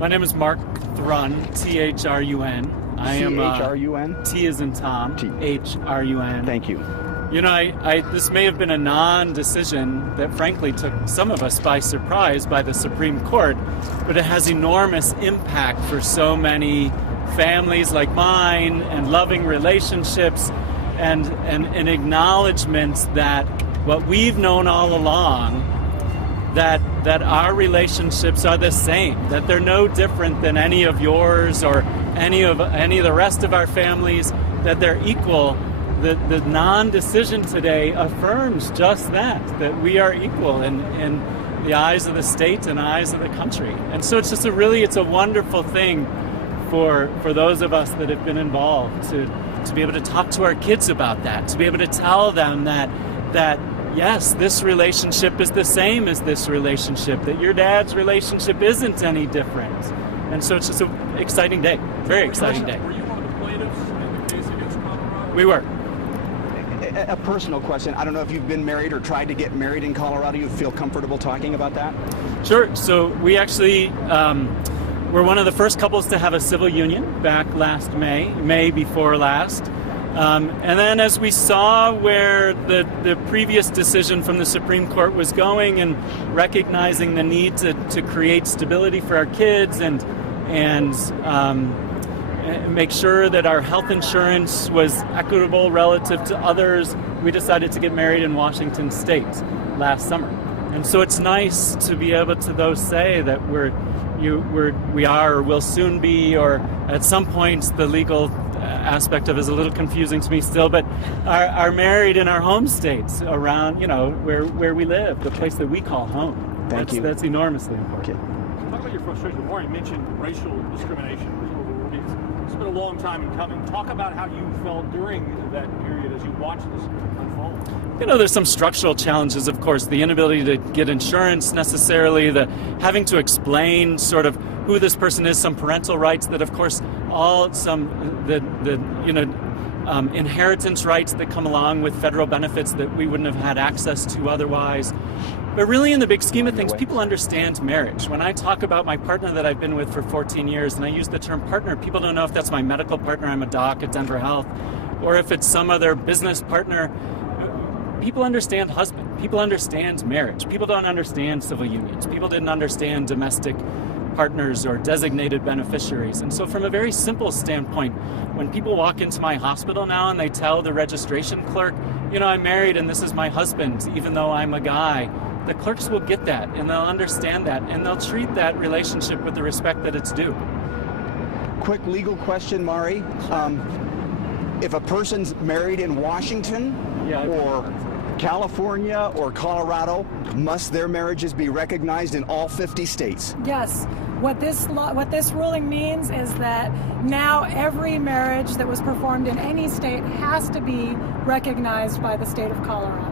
My name is Mark Thrun, T-H-R-U-N. I am T-H-R-U-N? T as in Tom, H-R-U-N. Thank you. You know, this may have been a non-decision that frankly took some of us by surprise by the Supreme Court, but it has enormous impact for so many families like mine and loving relationships and an acknowledgement that what we've known all along, that our relationships are the same, that they're no different than any of yours or any of the rest of our families, that they're equal. The non-decision today affirms just that we are equal in the eyes of the state and eyes of the country. And so it's just it's a wonderful thing for those of us that have been involved to be able to talk to our kids about that, to be able to tell them that yes, this relationship is the same as this relationship, that your dad's relationship isn't any different. And so it's just an exciting day, very exciting day. Were you one of the plaintiffs in the case against Colorado? We were. A personal question. I don't know if you've been married or tried to get married in Colorado. You feel comfortable talking about that? Sure. So we actually were one of the first couples to have a civil union back last May before last. And then as we saw where the previous decision from the Supreme Court was going and recognizing the need to create stability for our kids and make sure that our health insurance was equitable relative to others, we decided to get married in Washington State last summer. And so it's nice to be able to say that we are or will soon be, or at some point the legal aspect of it is a little confusing to me still, but are married in our home states around, where we live, the place that we call home. Thank you. That's enormously important. Okay. Talk about your frustration. Before you mentioned racial discrimination. It's been a long time in coming. Talk about how you felt during that period as you watched this unfold. There's some structural challenges, of course, the inability to get insurance necessarily, the having to explain sort of who this person is, some parental rights that, of course, inheritance rights that come along with federal benefits that we wouldn't have had access to otherwise. But really, in the big scheme of things, people understand marriage. When I talk about my partner that I've been with for 14 years, and I use the term partner, people don't know if that's my medical partner, I'm a doc at Denver Health, or if it's some other business partner. People understand husband. People understand marriage. People don't understand civil unions. People didn't understand domestic partners or designated beneficiaries. And so from a very simple standpoint, when people walk into my hospital now and they tell the registration clerk, I'm married and this is my husband, even though I'm a guy, the clerks will get that and they'll understand that and they'll treat that relationship with the respect that it's due. Quick legal question, Mari. If a person's married in Washington or California or Colorado, must their marriages be recognized in all 50 states? Yes. What this ruling means is that now every marriage that was performed in any state has to be recognized by the state of Colorado.